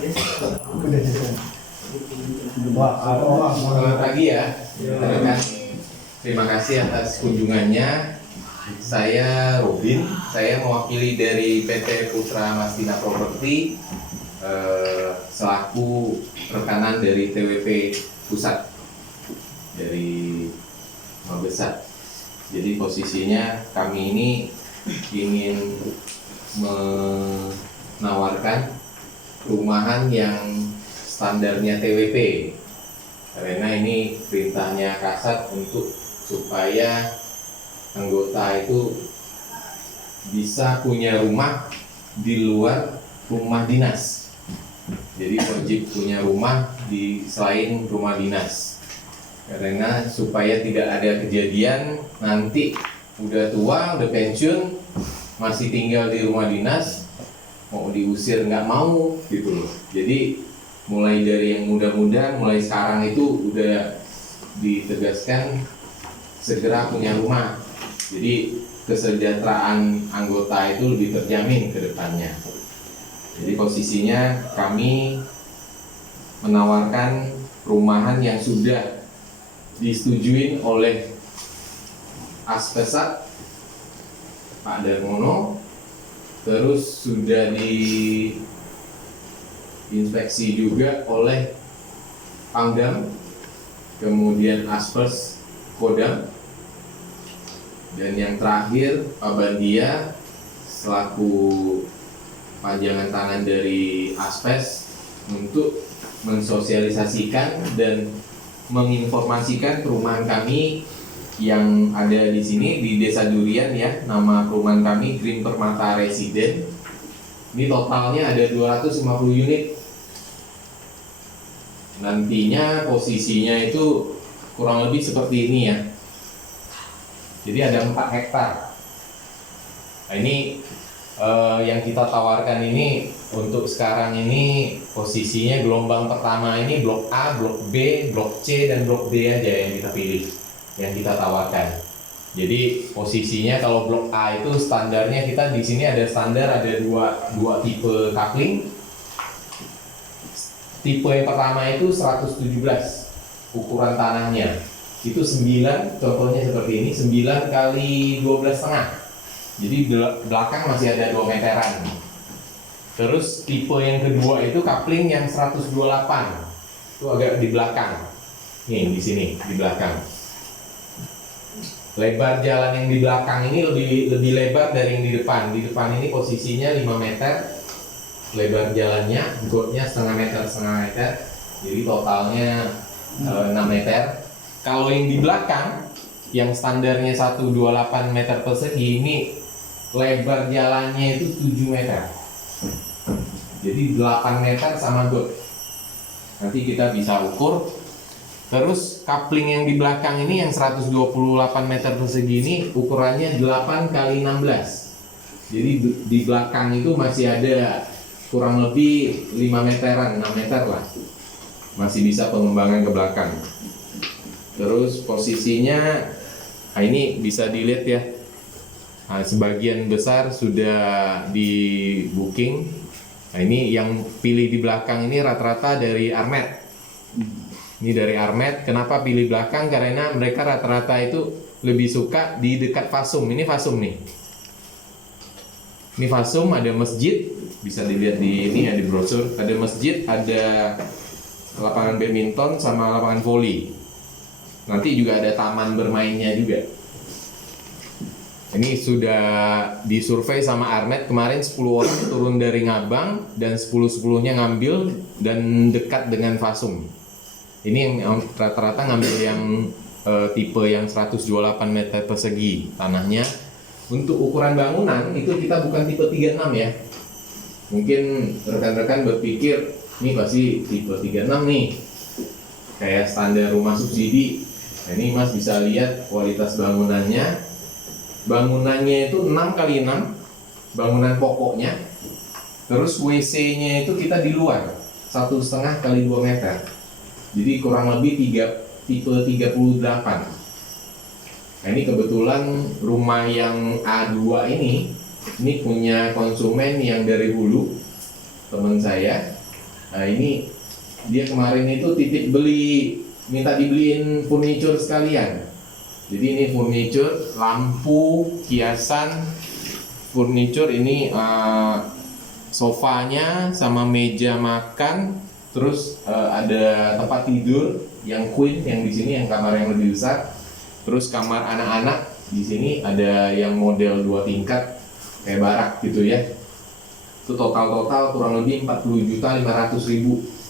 Selamat pagi ya, rekan. Terima kasih atas kunjungannya. Saya Robin, saya mewakili dari PT Putra Mastina Property selaku rekanan dari TWP Pusat dari Mabesat. Jadi posisinya kami ini ingin menawarkan perumahan yang standarnya TWP, karena ini perintahnya Kasat untuk supaya anggota itu bisa punya rumah di luar rumah dinas. Jadi wajib punya rumah di selain rumah dinas, karena supaya tidak ada kejadian nanti udah tua, udah pensiun, masih tinggal di rumah dinas, mau diusir nggak mau gitu loh. Jadi mulai dari yang muda-muda, mulai sekarang itu udah ditegaskan segera punya rumah. Jadi kesejahteraan anggota itu lebih terjamin ke depannya. Jadi posisinya kami menawarkan perumahan yang sudah disetujui oleh Aspesat Pak Darmono, terus sudah diinspeksi juga oleh Pangdam, kemudian Aspers Kodam, dan yang terakhir Pak Bandia selaku panjangan tangan dari Aspes untuk mensosialisasikan dan menginformasikan perumahan kami yang ada di sini di Desa Durian ya. Nama perumahan kami Green Permata Residen. Ini totalnya ada 250 unit. Nantinya posisinya itu kurang lebih seperti ini ya. Jadi ada 4 hektar. Nah ini yang kita tawarkan ini untuk sekarang ini posisinya gelombang pertama ini blok A, blok B, blok C, dan blok D aja yang kita pilih, yang kita tawarkan. Jadi posisinya kalau blok A itu standarnya kita di sini ada standar ada dua tipe coupling. Tipe yang pertama itu 117 ukuran tanahnya. Itu 9, contohnya seperti ini, 9 kali 12,5. Jadi belakang masih ada 2 meteran. Terus tipe yang kedua itu coupling yang 128. Itu agak di belakang. Nih di sini di belakang. Lebar jalan yang di belakang ini lebih lebar dari yang di depan. Di depan ini posisinya 5 meter. Lebar jalannya, gotnya setengah meter. Jadi totalnya 6 meter. Kalau yang di belakang yang standarnya 128 meter persegi ini lebar jalannya itu 7 meter. Jadi 8 meter sama got. Nanti kita bisa ukur. Terus coupling yang di belakang ini yang 128 meter persegi ini ukurannya 8 kali 16. Jadi di belakang itu masih ada kurang lebih 5 meteran, 6 meter lah. Masih bisa pengembangan ke belakang. Terus posisinya, nah ini bisa dilihat ya. Nah, sebagian besar sudah di booking. Nah ini yang pilih di belakang ini rata-rata dari Armet. Ini dari Armet. Kenapa pilih belakang? Karena mereka rata-rata itu lebih suka di dekat Fasum. Ini Fasum nih. Ini Fasum, ada masjid. Bisa dilihat di ini ya di brosur. Ada masjid, ada lapangan badminton sama lapangan voli. Nanti juga ada taman bermainnya juga. Ini sudah disurvei sama Armet kemarin 10 orang turun dari Ngabang dan 10-10-nya ngambil dan dekat dengan Fasum. Ini yang rata-rata ngambil yang tipe yang 128 meter persegi tanahnya. Untuk ukuran bangunan itu kita bukan tipe 36 ya. Mungkin rekan-rekan berpikir ini pasti tipe 36 nih. Kayak standar rumah subsidi. Nah, ini Mas bisa lihat kualitas bangunannya. Bangunannya itu 6 kali 6 bangunan pokoknya. Terus WC-nya itu kita di luar 1,5 kali 2 meter. Jadi kurang lebih tipe 38. Nah ini kebetulan rumah yang A2 ini punya konsumen yang dari Hulu, teman saya. Nah ini dia kemarin itu titip beli, minta dibeliin furniture sekalian. Jadi ini furniture, lampu, kiasan, furniture ini sofanya sama meja makan, terus ada tempat tidur yang queen yang di sini, yang kamar yang lebih besar. Terus kamar anak-anak di sini ada yang model 2 tingkat kayak barak gitu ya. Itu total kurang lebih 40.500.000.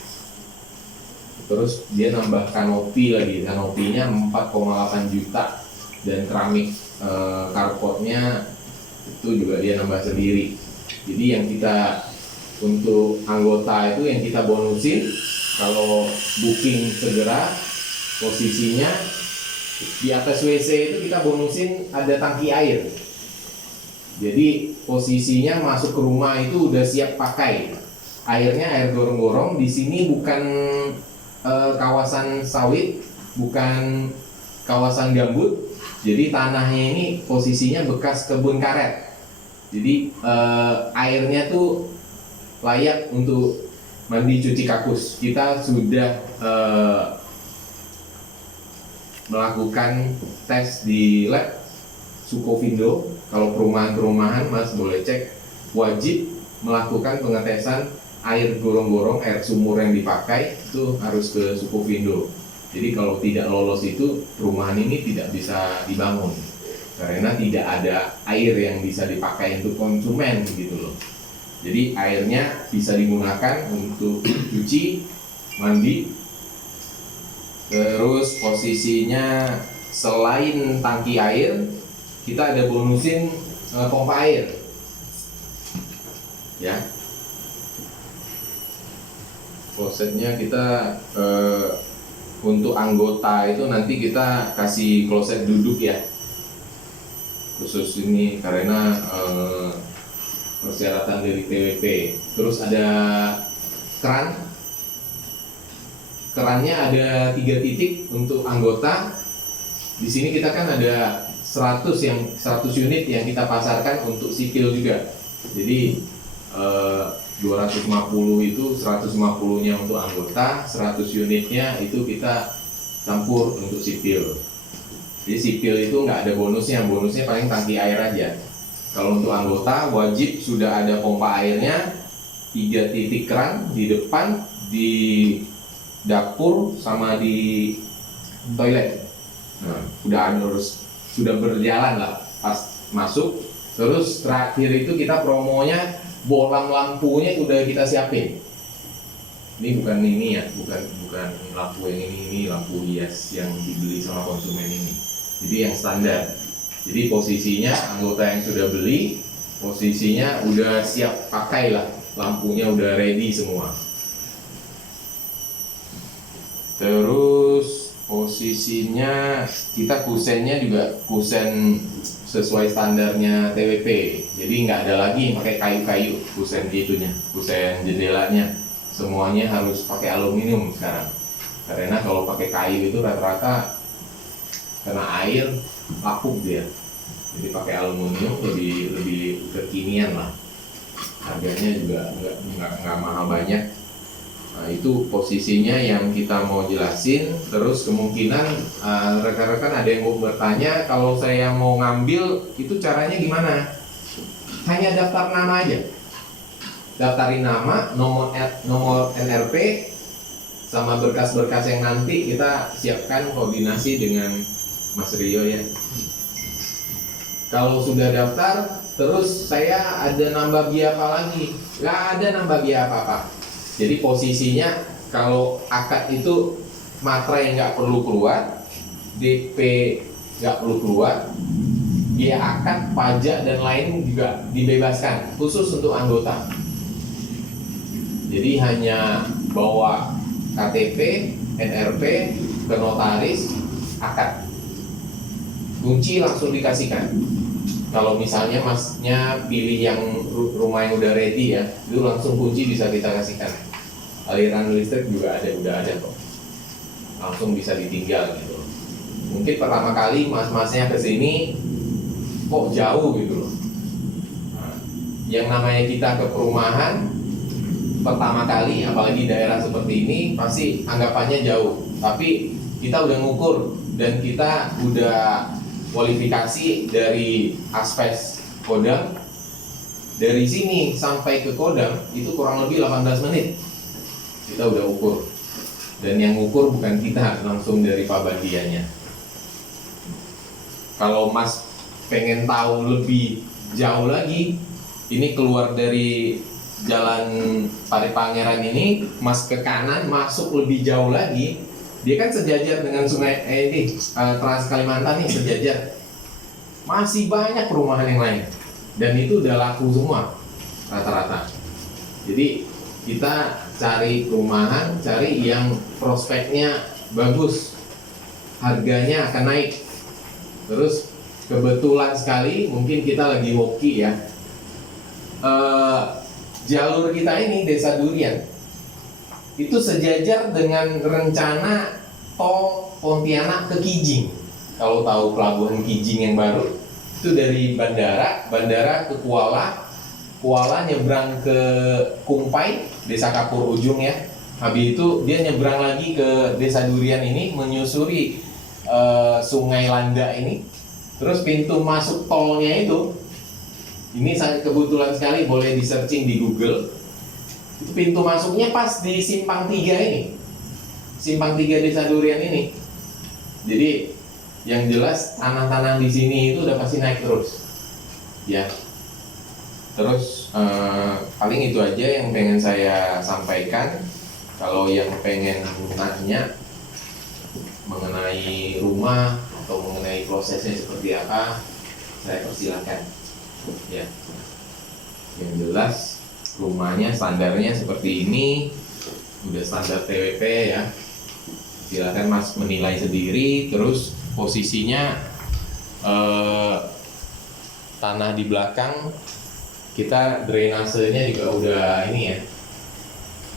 Terus dia nambah kanopi lagi, kanopinya 4,8 juta, dan keramik carportnya itu juga dia nambah sendiri. Jadi yang kita untuk anggota itu yang kita bonusin, kalau booking segera, posisinya di atas WC itu kita bonusin ada tangki air. Jadi posisinya masuk ke rumah itu udah siap pakai. Airnya air gorong-gorong. Di sini bukan kawasan sawit, bukan kawasan gambut. Jadi tanahnya ini posisinya bekas kebun karet. Jadi airnya tuh layak untuk mandi cuci kakus. Kita sudah melakukan tes di lab Sukovindo. Kalau perumahan-perumahan Mas boleh cek, wajib melakukan pengetesan air gorong-gorong, air sumur yang dipakai itu harus ke Sukovindo. Jadi kalau tidak lolos itu perumahan ini tidak bisa dibangun karena tidak ada air yang bisa dipakai untuk konsumen gitu loh. Jadi airnya bisa digunakan untuk cuci, mandi. Terus posisinya selain tangki air, kita ada bonusin pompa air. Ya. Klosetnya kita untuk anggota itu nanti kita kasih kloset duduk ya. Khusus ini karena persyaratan dari TWP. Terus ada keran. Kerannya ada 3 titik untuk anggota. Di sini kita kan ada 100 unit yang kita pasarkan untuk sipil juga. Jadi 250 itu 150-nya untuk anggota, 100 unitnya itu kita campur untuk sipil. Jadi sipil itu nggak ada bonusnya paling tangki air aja. Kalau untuk anggota wajib sudah ada pompa airnya, 3 titik keran di depan, di dapur sama di toilet. Nah, sudah berjalan lah pas masuk. Terus terakhir itu kita promonya bohlam lampunya udah kita siapin. Ini bukan ini ya, bukan lampu yang ini lampu hias yang dibeli sama konsumen ini. Jadi yang standar. Jadi posisinya anggota yang sudah beli, posisinya udah siap pakai lah, lampunya udah ready semua. Terus posisinya kita kusennya juga kusen sesuai standarnya TWP. Jadi nggak ada lagi pakai kayu-kayu kusen gitunya, kusen jendelanya. Semuanya harus pakai aluminium sekarang. Karena kalau pakai kayu itu rata-rata kena air lapuk dia. Jadi pakai aluminium lebih kekinian lah. Harganya juga nggak mahal banyak. Nah, itu posisinya yang kita mau jelasin. Terus kemungkinan rekan-rekan ada yang mau bertanya, kalau saya mau ngambil itu caranya gimana? Hanya daftar nama aja. Daftarin nama, nomor NRP, sama berkas-berkas yang nanti kita siapkan koordinasi dengan Mas Rio ya. Kalau sudah daftar, terus saya ada nambah biaya apa lagi? Nggak ada nambah biaya apa-apa. Jadi posisinya kalau akad itu materai nggak perlu keluar, DP nggak perlu keluar, biaya akad, pajak dan lain juga dibebaskan, khusus untuk anggota. Jadi hanya bawa KTP, NRP ke notaris, akad, kunci langsung dikasihkan. Kalau misalnya masnya pilih yang rumah yang udah ready ya, itu langsung kunci bisa kita kasihkan. Aliran listrik juga udah ada kok, langsung bisa ditinggal gitu. Mungkin pertama kali mas-masnya kesini kok jauh gitu loh. Nah, yang namanya kita ke perumahan pertama kali, apalagi daerah seperti ini, pasti anggapannya jauh. Tapi kita udah ngukur dan kita udah kualifikasi dari aspek Kodam. Dari sini sampai ke Kodam itu kurang lebih 18 menit. Kita udah ukur. Dan yang ngukur bukan kita, langsung dari Pak Bandianya. Kalau Mas pengen tahu lebih jauh lagi, ini keluar dari Jalan Pari Pangeran ini, Mas ke kanan masuk lebih jauh lagi, dia kan sejajar dengan sungai Trans Kalimantan nih, sejajar. Masih banyak perumahan yang lain dan itu udah laku semua rata-rata. Jadi kita cari perumahan, cari yang prospeknya bagus, harganya akan naik. Terus kebetulan sekali mungkin kita lagi hoki ya, jalur kita ini Desa Durian itu sejajar dengan rencana tol Pontianak ke Kijing. Kalau tahu pelabuhan Kijing yang baru, itu dari bandara ke Kuala nyebrang ke Kumpai, Desa Kapur Ujung ya. Habis itu dia nyebrang lagi ke Desa Durian ini, menyusuri Sungai Landa ini. Terus pintu masuk tolnya itu, ini sangat kebetulan sekali, boleh di searching di Google. Itu pintu masuknya pas di Simpang 3 ini, Simpang 3 Desa Durian ini. Jadi yang jelas tanah-tanah di sini itu udah pasti naik terus, ya. Terus paling itu aja yang pengen saya sampaikan. Kalau yang pengen nanya mengenai rumah atau mengenai prosesnya seperti apa, saya persilahkan. Ya, yang jelas rumahnya standarnya seperti ini, udah standar TWP ya. Silakan Mas menilai sendiri. Terus posisinya tanah di belakang kita drainasenya juga udah ini ya,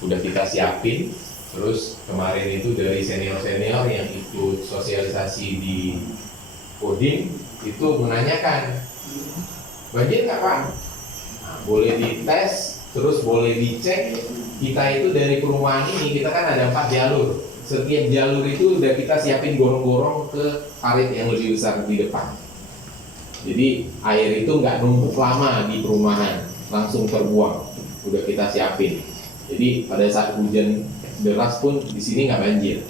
udah kita siapin. Terus kemarin itu dari senior-senior yang ikut sosialisasi di Kodim itu menanyakan, banjir nggak Pak? Nah, boleh dites, terus boleh dicek. Kita itu dari perumahan ini, kita kan ada 4 jalur. Setiap jalur itu udah kita siapin gorong-gorong ke parit yang lebih besar di depan. Jadi air itu nggak numpuk lama di perumahan, langsung terbuang. Udah kita siapin. Jadi pada saat hujan deras pun di sini nggak banjir.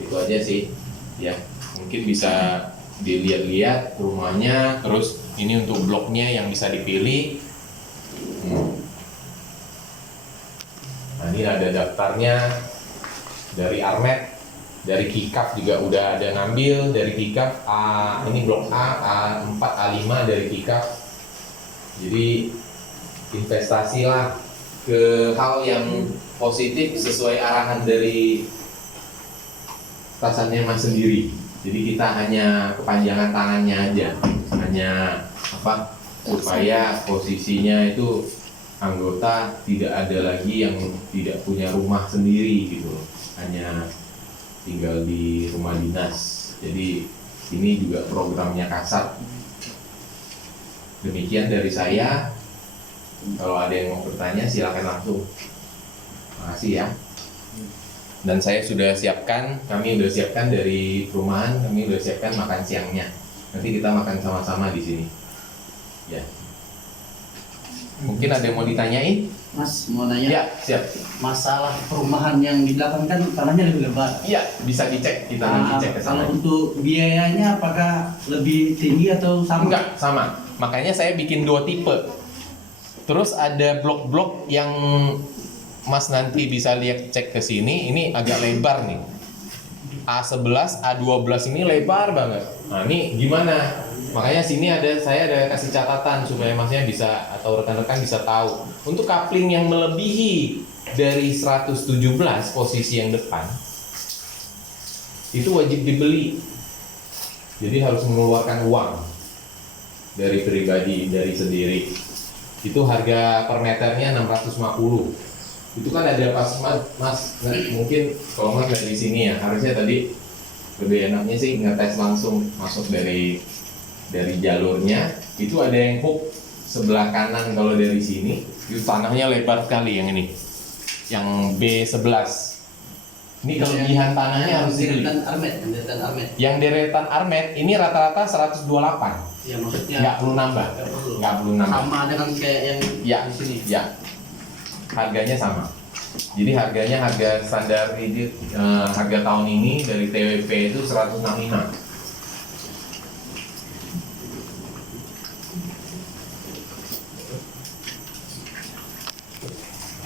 Itu aja sih, ya. Mungkin bisa dilihat-lihat rumahnya. Terus ini untuk bloknya yang bisa dipilih. Nah, ini ada daftarnya dari Armet, dari Kikap juga udah ada ngambil dari Kikap. Ini blok A, A4, A5 dari Kikap. Jadi investasi lah ke hal yang positif sesuai arahan dari atasannya Mas sendiri. Jadi kita hanya kepanjangan tangannya aja, hanya apa, supaya posisinya itu anggota tidak ada lagi yang tidak punya rumah sendiri gitu, hanya tinggal di rumah dinas. Jadi ini juga programnya Kasat. Demikian dari saya. Kalau ada yang mau bertanya silakan langsung. Makasih ya. Dan saya sudah siapkan, kami sudah siapkan dari perumahan, kami sudah siapkan makan siangnya. Nanti kita makan sama-sama di sini. Ya. Mungkin ada yang mau ditanyain? Mas, mau nanya. Ya, siap. Masalah perumahan yang di belakang kan tanahnya lebih lebar. Iya, bisa dicek, kita nanti cek ke sana. Kalau untuk biayanya apakah lebih tinggi atau sama? Enggak, sama. Makanya saya bikin 2 tipe. Terus ada blok-blok yang Mas nanti bisa lihat, cek ke sini, ini agak lebar nih. A11, A12 ini lebar banget. Nah, ini gimana? Makanya sini saya ada kasih catatan supaya Masnya bisa atau rekan-rekan bisa tahu. Untuk coupling yang melebihi dari 117 posisi yang depan, itu wajib dibeli. Jadi harus mengeluarkan uang dari pribadi, dari sendiri. Itu harga per meternya 650. Itu kan ada pas mas mungkin kalau Mas dari sini ya, harusnya tadi lebih enaknya sih ngetes langsung masuk dari jalurnya. Itu ada yang hook sebelah kanan kalau dari sini itu tanahnya lebar sekali yang ini, yang B11. Ini kelebihan tanahnya harus dibeli. Yang deretan Armet ini rata-rata 128. Ya maksudnya Nggak perlu nambah. Nggak perlu nambah. sama dengan kayak yang Ya, di sini. ya. Harganya sama. Jadi harganya harga standar ini harga tahun ini dari TWP itu 165.